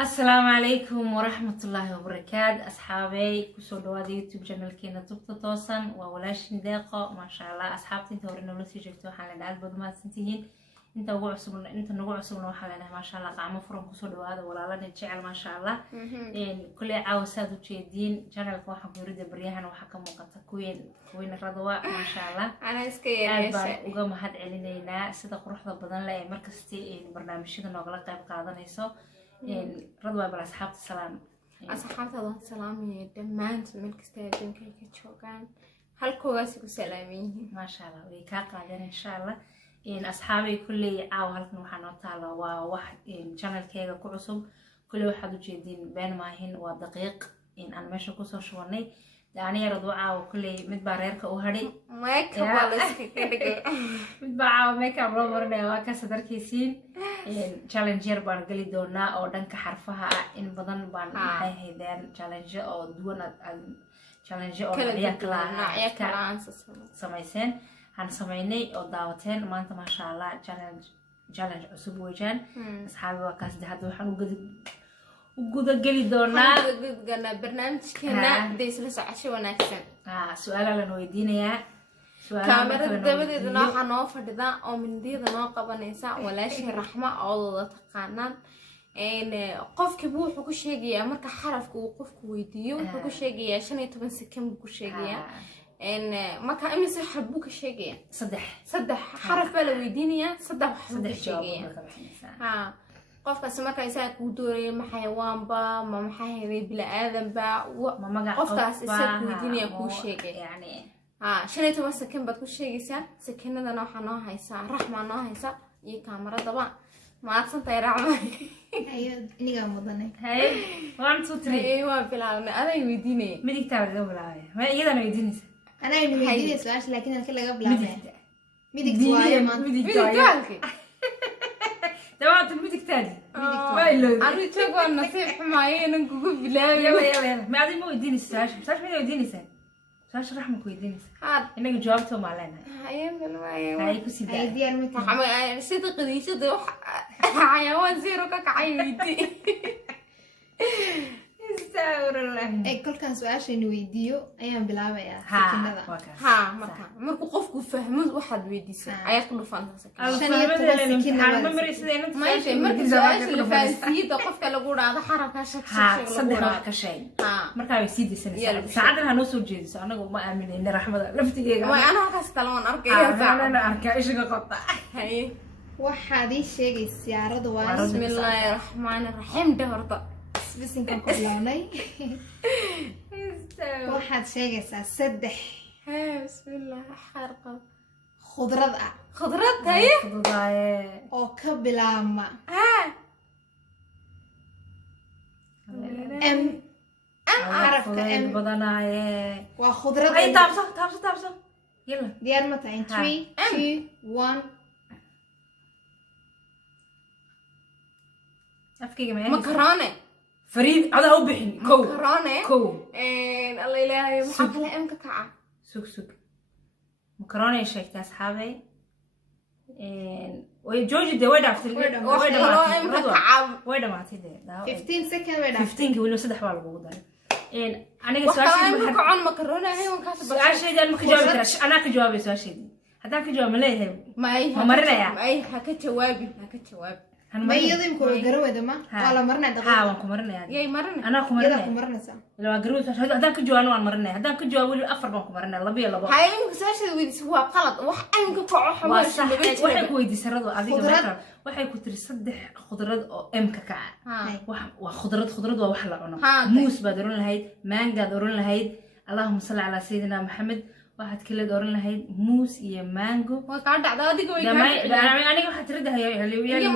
السلام عليكم ورحمة الله وبركاته أصحابي كسر دوادي يوتيوب channel كينا توصن وولاش نداقة ما شاء الله أصحابتي انت ورينا ولسي جبتوا حالنا عاد بدو ما سنتين انت نقول عصبنا حالنا ما شاء الله قاعمة فرم كسر دوادي ولا لنا نتشعل ما شاء الله كل عاوسات وتشيدين channel كواحد يريد بريهن وحكم وقت كوين الرضواء ما شاء الله أنا إسكير وقام حد علينا صدق روح ضبطنا لا مركزتي برنامج كذا نقول قيب قاعدة نيسو رضوى بالأصحاب السلام أصحاب الله السلام يدمان من كستاجين كي كتشوكان هل كواسك سلامي ما شاء الله ويكاق علينا إن شاء الله إن أصحابي كل عاو هلك نوحنا تعالى وواحد إن channel كيغا كعصب كل واحد وجدين بين ماهن ودقيق إن أنا ماشي كوسو شواني يعني رضوى عاو كل متباريرك وهري ماك بالسك كده متباع ميك اب روبرنا waa ka sadarkiisiin challenger baan gali doonaa oo dhanka xarfaha in badan baan waxay haydeen challenge oo duwan challenge oo kala kala sameeyeen han sameeynay oo daawateen maanta ma sha Allah challenge cusub weeyaan asxaabi waa kaas hadda waxaan u guda gali doonaa barnaamijkeena deysla socosho wanaagsan su'aalo la weydiinayaa كاميرا دبدي نوحا نوفا ددا او من ديدا نو قبانيسا ولاشي رحمة او تقانان ان قفك بو وحو كشيغيا marka xarafka uu qofku weydiyo wuxuu ku sheegaya 15 second buu ku sheegaya ان marka imise xabbu ka sheegaya saddex xaraf baa la weydiinaya saddex sheegaya ha qofkaas marka isaga ku dooray ma xayawaan ba ma maxay bila aadan ba qofkaas isaga weydiinaya ku sheegay yani شنو تبغى سكن بدك شيء سكن هذا نوحنا نوها يسا رحمة نوها يسا يكاميرا طبعا ما أتصل طيران أيوة نيجا مضني هاي 1 2 3 أيوة بالعالم أنا يوديني مديك تعرف قبل عاية ما يلا أنا يوديني أنا يوديني سؤال لكن أنا كله قبل عاية مديك سؤال ما مديك سؤال تمام مديك تاني ما يلو أنا تقول النصيب حماية نقول بلا يلا ما عادي ما يوديني سؤال ما يوديني سؤال ساش رحمة كويدينيس إنك جوابته معلنا هاي كسيدة هاي دي أنا متحمل صدق دي صدق حيوان زيرو كعيدي استغفر الله أي كل كان سؤال شيء نويديو أيام بلعبة يا ها مكان مركو قفكو فهمت واحد ويديسا عيات كله فانتاسك عشان يتوسكين ما يجي مركو سؤال اللي فانسيد قفك لقول هذا حركة شك صدق واحد شيء مركو يسيد سنة ساعدنا هنوصل جيدس أنا ما أمين إن رحمة لفتي ما أنا هكستلون أركي أنا أركي إيش قطع هاي واحد الشيء السيارة دوار بسم الله الرحمن الرحيم دهرت بس إنكم كلوني واحد شيء سدح بسم الله حرقة خضرة هاي أو كبلامة أم عرفت أم بدنا وخضرة أي تابسة يلا ديار متى 3 2 1 أفكي مكرونة فريد هذا هو بحين كو مكرونة كو الله إلهي محبلة أمك كعة سوق مكرونة يا شيخ أصحابي وجوجي ده وين عرفت وين ما تدي 15 سكند وين 15 كيلو صدق والله بقول أنا سؤال شيء مكرونة مكرونة هي وكاسب سؤال شيء ده مكجواب أنا كجوابي سؤال شيء هذا كجواب مليه ما هي مرة يا أي هكذا جوابي ما يضيم كل جروة ده ما ولا مرنا دقيقة ها وكمرنا يعني يا مرنا أنا كمرنا يلا كمرنا سا لو جروة هذا كجوانو عن مرنا هذا كجواب اللي أفر بان كمرنا لبي لبا هاي مساش ويدي هو غلط وح أنك كوع حماش waxay ku weydiisay rado adiga marka waxay ku tiri saddex khudrad oo m ka kaca waa khudrad waa wax la cuno muus baad oran lahayd maangaad oran lahayd allahumma salli ala sayidina maxamed waxaad kale oran lahayd muus iyo mango waa ka dhacda adiga way aniga waxa tirada hayaa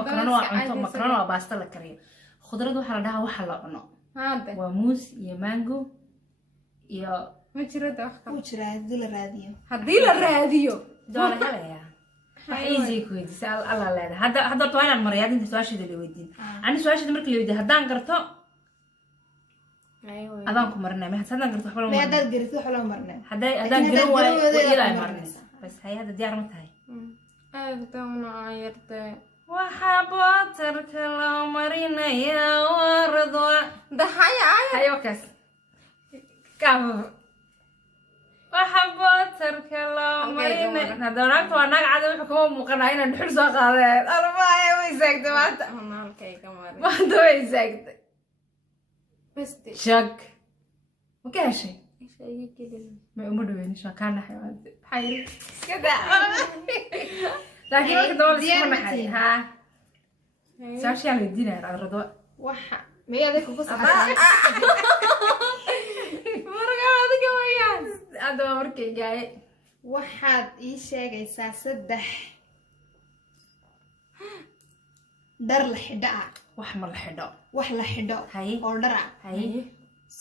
makarano waa cunto makarano waa baasta la kariyo khudrad waxa la dhahaa waxa la cuno waa muus iyo mango iyo ما جرده وجرا هدي لا راديو دور هلايا ايزي كويد سال الله لا هذا طويل المريض انت سؤال اللي ويدين انا سؤال مركي اللي ويدي هدان قرطو ايوه هدان كمرنا ما هدان قرطو حلو ما هدان قرطو حلو مرنا هدان قرطو ويلا مرنا بس هي هذا ديار متى هاي هذا انا عيرت وحبوترك لو مرينا يا ورضوى ده حياة ايوه كاس كم وحبوترك لو مرينا هذا ناقت وناق عاد وحكم مقنعين نحل سو قادين اربعه way saagtay maanta halkayga marin maanta way saagtay bas shak ma ka heshay shay kidin ما أمودوين شو كان حيوان حي كذا لكن وقت دول اسمه حي ها ساشي على الدين على الرضوء waxa meeyada ku qasay مرة هذا كمان هذا مرة جاي waxaad ii sheegaysaa 3 dhar la xidhaa وحمر الحدو wax la xidho هاي oo dhar ah هاي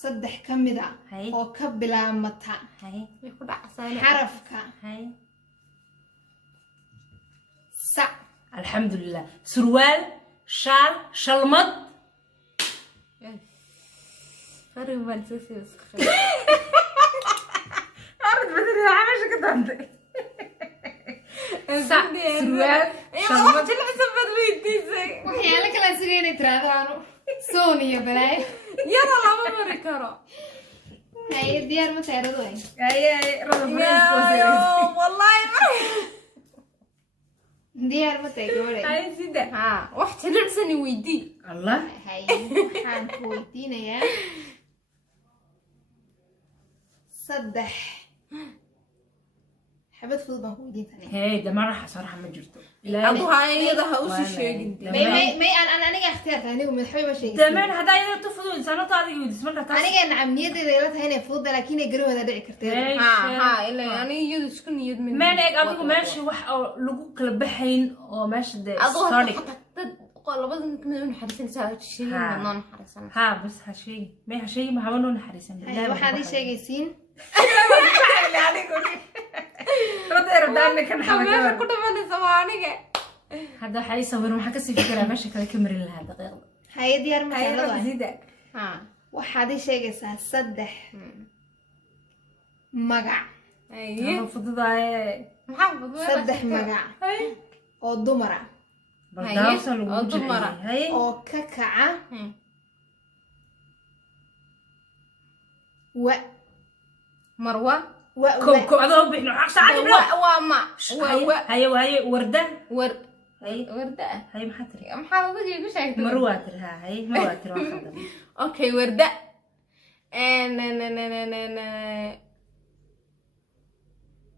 3 kamid ah هاي oo ka bilaabmata هاي ku dhacsan xarafka هاي sa الحمد لله سروال شال شلمط فرق بين سوسي أرد بدري عايشة كده عندي سروال شلمط waxyaalo kala sugeynay tiraado aanu sooniyo balay يلا لما mari karo hay diyaar ma tayrado ay هاي رضا والله diyaar ma tay gabadhay هاي سيدة ها wax jilicsan weydii الله hay waxaan ku weydiinayaa 3 xabad fudud baan ku weydiin tanay هاي ده ما راح صراحة ما جرته adu hayada ha usi sheegin may aan aniga ikhtiyaarka anigu madaxwey ma sheegin تمام هذا يلا تفضل إنسان طارق يودس مرة تاس aniga nacamniyadeeda ila tahay inay fudud laakiin ay garowda dhici kartay ها إلا أنا يد isku niyad min ما نيجي أبغى ماشي وح أو لقوا كل بحين أو ماشي ده adu صارق dad qolabada kamid xarisan saa shay ma xarisan ها بس هالشيء ما هالشيء ما هونون حريسن hay waxaad ii sheegaysiin ردنا كان meesha ku dhamanaysa waa aniga هذا حي صور ما حكسي فكرة ماشي كذا كمرين لها دقيقة hay diyaar ma tayrado ay زيدة ها waxaad ii sheegaysaa 3 magac ايه المفروض ده محمد 3 magac oo dumar ah برداوس أو الوجود دمرة. هاي oo ka kaca wa مروه كم هذا هو بيحنا عكس عادي بلا وما هاي وهاي وردة ور هاي ورده هاي محتري محمد يجي شايف مرواتر هاي مرواتر واخدة اوكي ورده ان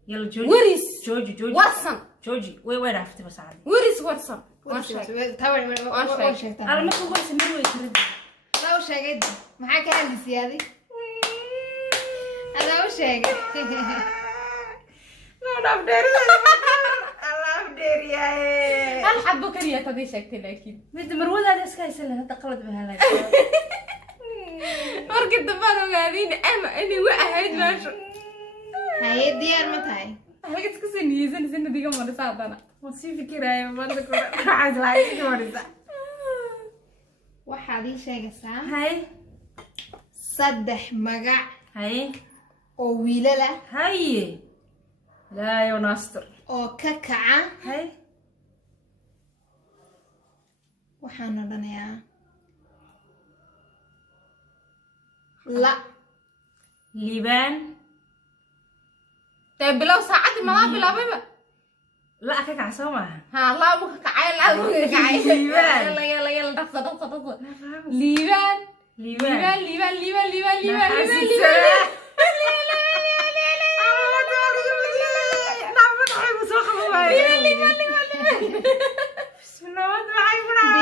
يلا جوجي ورس جوجي ورسن جوجي وين عرفتي بس عادي ورسن waan sheegtaa أنا ما كنت بس مروي ترد adaa u sheegay maxaa ka hadlisiyaaday adaa u sheegay لا بدري الله بدري يا هل حبوا كريه تدي شكل اكيد مد مرود هذا اسكاي سنة هذا قلد بها لا markii dambe aan ogaadin ama inay waahayd meesha haye diyaar ma tahay halka iska siniysan sanadiga marisa hadana وسي فكرة ما تقول عايز لايك توريسا waxaad ii sheegaysaa هاي 3 magac هاي oo wiilal ah هاي لا يا ناصر oo ka kaca هاي waxaan odhanayaa la ليبان bilow saacadii malaa bilaabayba لا كيك عصامة ها laa buka kacay laa buka kacay Liibaan. yalla dhaqso liibaan ليبان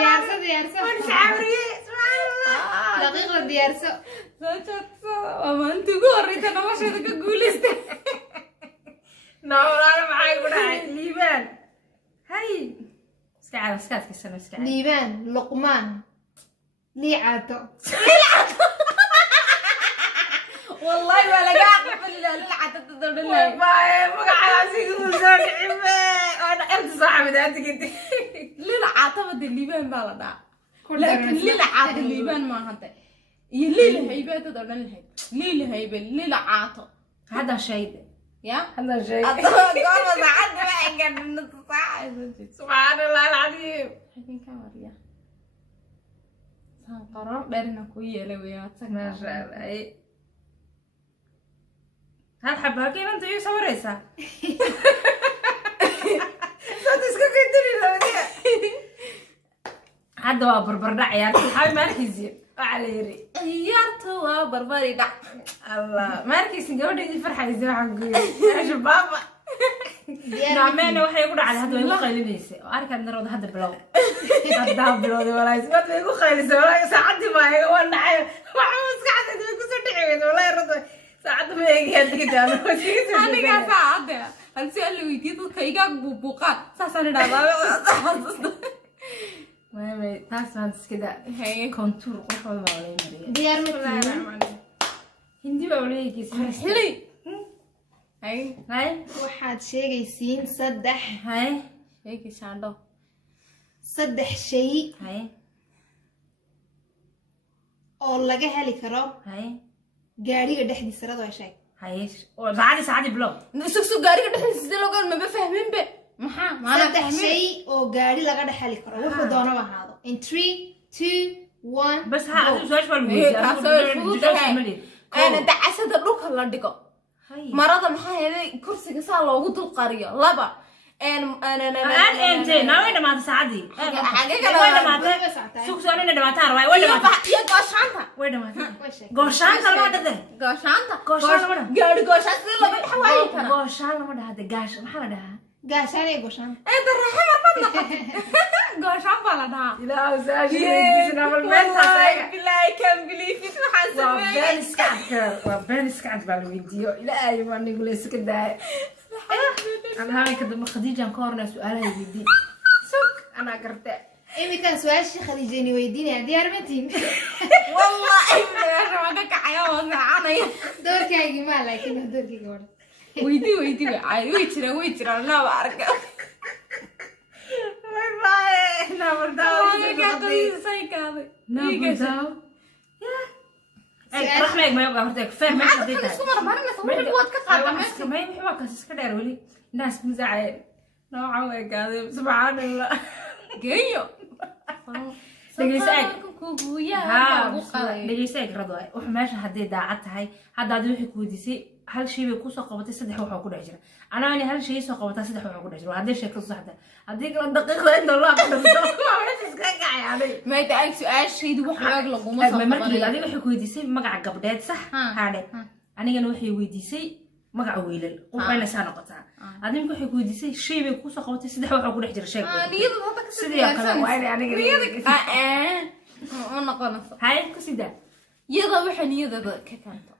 diyaarso daqiiqda diyaarso waa maalintii ugu horreysa nolosheeda ka guulaystay نوران معاي قراي ليبان هاي سكات كسنة سكات liibaan luqmaan liicaato والله ولا قاعد للعادة تدور باي مقعد عسيك وزار عمي انا قلت صاحبي ده انت كنت للعادة بدي الليبان بالدا لكن للعادة الليبان ما هذا يلي هيبة تدور للهيب للهيبة للعادة هذا شيء يا هذا شيء قام ساعات بقى قاعد نص ساعة سبحان الله العظيم حكين كاميريا قرار دارنا كويه لو يا ما شاء الله اي هل حبها كيف انت يسوريسا صدق كنتي لو دي هذا بربر دعيان حاوي ماركيزي على يري عيارته بربري دع الله ماركيزي جودي فرحه يزرع عنقي يا شباب نعمينا waxay ugu dhacday hadda way ku qaylinaysa arka narood hadda bilow hadda bilow walaay isbaad way ku qaylisay walaay saacadi ma ay waan dhacay waxa maskaxda way ku soo dhiciyay walaay rado saacada ma ay gaad gidaan aniga saacada hal su'aal weydiid dadkayga buuqaan saasaan idhaahdaa ما تاسان كده هي كونتور قحوة ما ولا يمري diyaar ma tihiin هندي ولا يكيس حلي هاي waxaad sheegaysiin هاي هيك شاندو saddex shay هاي oo laga heli karo هاي gaariga dhexdiisa radoo sheeg هايش وبعد ساعات بلوغ سوق غاري دحيس لو قال ما بفهمين به maxaa maana saddex shay oo gaari laga dhex heli karo wuxuu doonaba ahaado in 3 2 1 بس ها هذا سؤال شو الموضوع أنا دعسة اللوك هلا دقة مرضى محايا كرسي قصار لو قلت القرية لبا أنا أنت ناوي ما تساعدي حقيقة وين ما سوق سؤالنا دم تار واي وين ما يا قاشانتا وين ما قوشان كلام هذا قاشانتا قوشان قاعد قاشان لا بحواي ترى قوشان ما هذا قاش ما حدا gaashaan ee goshaan أنت الرحمة ما قاشان بلدها لا وساجي يجينا بالبنت هذا بالله كان بلي في حسب وبين سكعت بالفيديو لا أيوة نقول اسكت ده أنا هاي كده خديجة كورنا سؤالها يدي سك أنا قرأت iminkan su-aashii khadiijayni weydiinaya diyaar ma tihiin والله يا شباب كعيا أنا doorkaygii maa laakiin waa doorkayga hore ويدي ويترا لا بعرف باي باي نعمل رحمة ما يبغى هرتك فاهم ما شديتها ما يبغى كاس كدار ولي ناس مزعل نوعا ما كذا سبحان الله جيو dhegeysa radoy wax meesha hadii daacad tahay hadda aad wixii ku weydiisay hal shay bay ku soo qabatay saddex wax ku dhex jira anaani hal shay soo qabatay saddex wax ku dhex jira hadii sheeko saxda hadii kala daqiiqda inta loo aqoon meesha iska gacayay ما يدعك سؤال شيء دو حاجة لو ما صار markii adiga wixii ku weydiisay magaca gabdheed sax haade anigana wixii weydiisay magaca wiilal waxayna saan noqotaa adinku wixii ku weydiisay shay bay ku soo qabatay saddex wax ku dhex jira sheeko نيجي هذا sidii kale waa inay aniga أنا قنص هاي كسيدا يلا وحن يلا كتانتو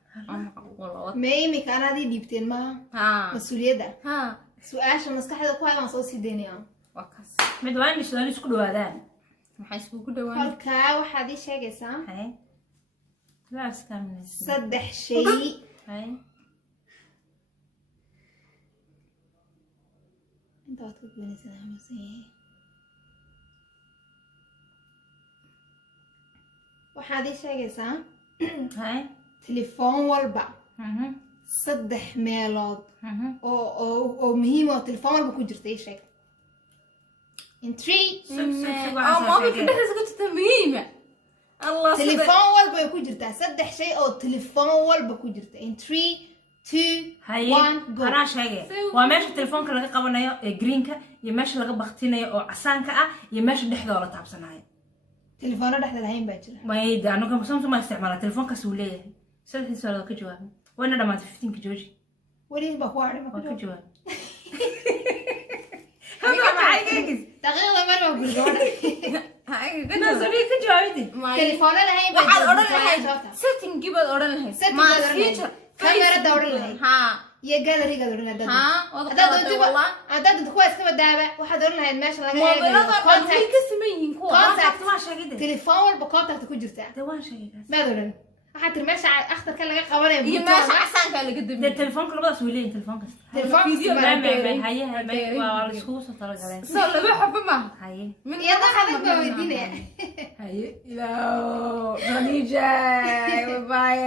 والله ma iminka anaad ii dhiibteen maaha ها mas-uuliyadda ها su-aasha maskaxda ku hay waan soo sii daynaya وكاس mid waa in su'aal isku dhawaadaan ما حيسبوك دوان halkaa waxaad ii sheegaysaa هاي لا استنى saddex shay هاي inta waad ka goynaysaa xamasan yahay waxaad ii sheegaysaa هاي telefoon walba saddex meelood oo muhiim oo telefoon walba ku jirta ii sheeg in 3 ما في كده سكت تميمة الله telefoon walba ay ku jirtaa saddex shay oo telefoon walba ku jirta in 3 2 هاي 1 go أنا شايفة وماشي تلفونك لقى قبنا جرينك يمشي لقى بختينا أو عسانك يمشي دحدة ولا تعبسناي telefoon dhexda lahayn baa jira ما يدا أنا كم سمعت ما استعمله تلفون كسولية سألت سؤال كجواب وين أنا ما تفتين كجوجي weli baa ku hadhay ma ku jiro كجواب هذا معي كيس daqiiqda mar baa guri gabadha أنا سوري كجواب دي telefoon lahayn baa waxaad oran jirta lahayd setting-gibaad oran lahayd Setting ma baad oran lahayd. feature Kamerada oran lahayd. ha iyo gallery-ga oran lahayd ha haddaad inta kuwa iska madaaba waxaad oran lahayd meesha laga mobilada eegayo dhan way contact ka sameyn yihiin kuwa Contact. ما شاكيد telefoon walba contact ku jirta دوان شاكيد maad oran waxaa tiri meesha akhtarka laga qabanaya iyo meesha casaanka laga ده dambeeyay تليفون كل بس ويلين تليفون كست telefoon فيديو kasta ما baa- بين. هاي هاي ما والسكوس طلع عليه soo laba xabo ma هاي min iyada xadag baa weydiinaya هاي لا خديجة باي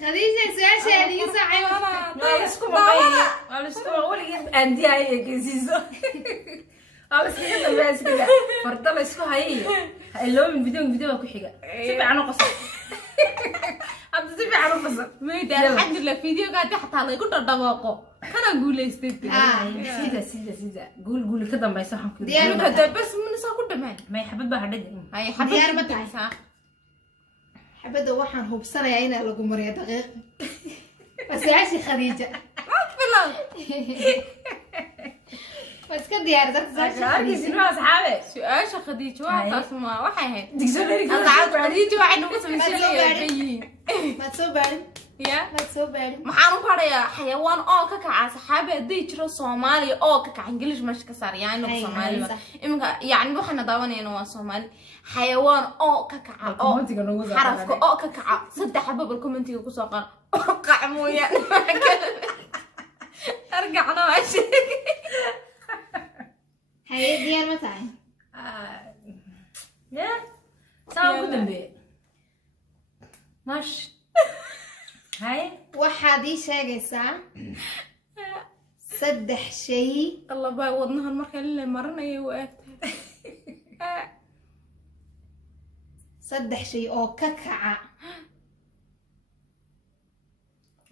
khadiija su-aashaadi ii soo cayma والسكوس ما والسكوس أول جد عندي هاي كيسيزو والسكوس كده بس كده فرطة السكوس هاي اللي هو من فيديو أكو حاجة تبي عنه قصة أنت تبي عنه قصة ميدا الحمد لله فيديو قاعد حتى الله يقول دباقو كان اقول استيت سيدا قول كده ما يصحن كده ديار كده بس من ساكو دمان ما يحبب بها حدد هاي diyaar ma حبيبتي tahay صح xabadda waxaan hubsanayaa inaa lagu mariyo daqiiq waa su-aashii khadiija فلان waa iska diyaari dadka su-aashii khadiija شنو أصحابي سؤال خديجة واحد اسمها واحد هي دكتور أصعب خديجة واحد نقص من ما شيء maad soo baarin يا maad soo baarin maxaan u barayaa xayawaan oo ka kaca saxaabi haddii jiro Soomaali oo ka kaca English meesha ka saar yaani Hay, Soomaali hay, iminka yaani waxaan daawanayna waa Soomaali xayawaan oo ka kaca oo xarafka oo ka kaca saddex xabab commentiga ku soo qor qac mooyaan argacna waa shay haye diyaar ma tahay يا سام قدام بي ماش هاي waxaad ii sheegaysaa saddex shay الله باي wadnahan marka la maranayo waa agtahay saddex shay oo ka kaca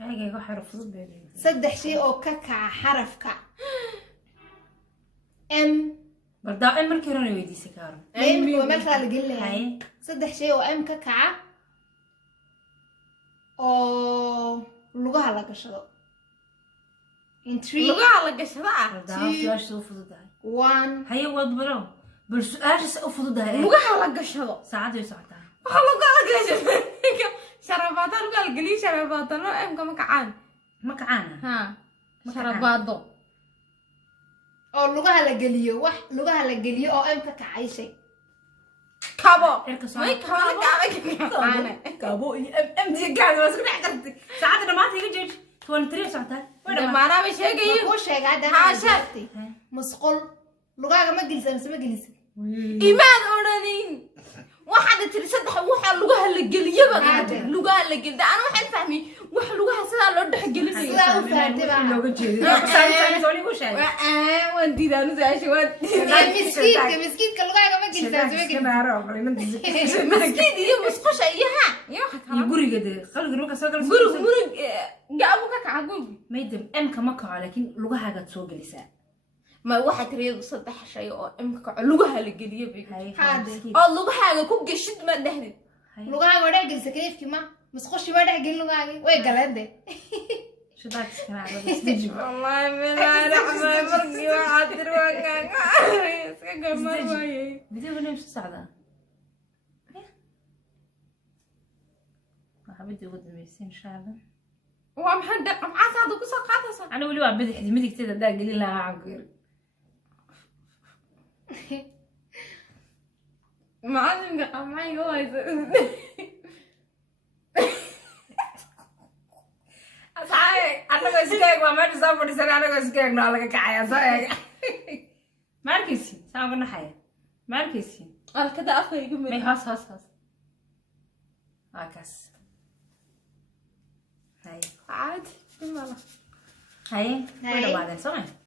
هاي قاعد حرف ضد saddex shay oo ka kaca xarafka m بردا أمر كيروني ويدي سكارم imika waa meelkaa la gelin lahaa هاي saddex shay oo m ka kaca oo lugaha la gashado in 3 lugaha la gashadaa بردا سؤال شو فضد هاي 1 هاي واد برو بالسؤال شو فضد هاي lugaha la gashado ساعات وساعتها waxa lugaha la gashado sharabaado lugaha la geliyo sharabaado no emka ma kacaan ما كعانا ha Ma sharabaado oo lugaha la geliyo wax lugaha la geliyo oo m ka kacay shay kabo إركا may صار kabo kacay كابو ام دي قاعد بس كنا حكرت ساعات أنا ما تيجي جيج 23 ساعتها وين ما maana ba sheegayo kuu sheega hadda Haasha. musqul lugaaga ma gelisan mise ma gelisan imaan oranin waxaad tiri saddex waxa lugaha la geliyo Hade. lugaha la geliyo aan waxaan fahmi wax lugaha sidaa loo dhex gelinayo Sidaa u fahamtay baa. looga jeedo saan soo nigu sheegay waan diidaan su'aasha waan miskiidka lugaaga ma gelisan mise ma gelisan maskiid iyo musqusha iyo ha iyo waxa kale guriga de qalbiga marka soo galay murig gaabu ka kaca guriga maydam m kama kaco laakiin lugahaaga soo gelisaa ma waxa tiri saddex shay oo imka kaco lugaha la geliyo bay Hade. oo lugahaaga ku gashid ma dhahdid lugaaga waa dhex gelisa kaniifkii ma musqushii waa dhex gelin lugaagii way galeen de shidaad iskana cado isdijib والله بالله رحمة مرقي وعاطر وكاكا اسكا قمر وايي فيديو بنا مش سعدة حبيتي قدام يسين ان شاء الله ومحد معاه صعد وقصة قاطسة انا ولي واحد بدي مدك تدا دا قلي لها عقير معاه نقع معي وايد أصحابي أنا قصدك وما تصبر سنة أنا قصدك نالك كعيا صايع ماركسي سامعنا حياة ماركسي قال كده أخي يقول ما هاس عكس هاي عادي هاي هاي. ولا بعدين سمع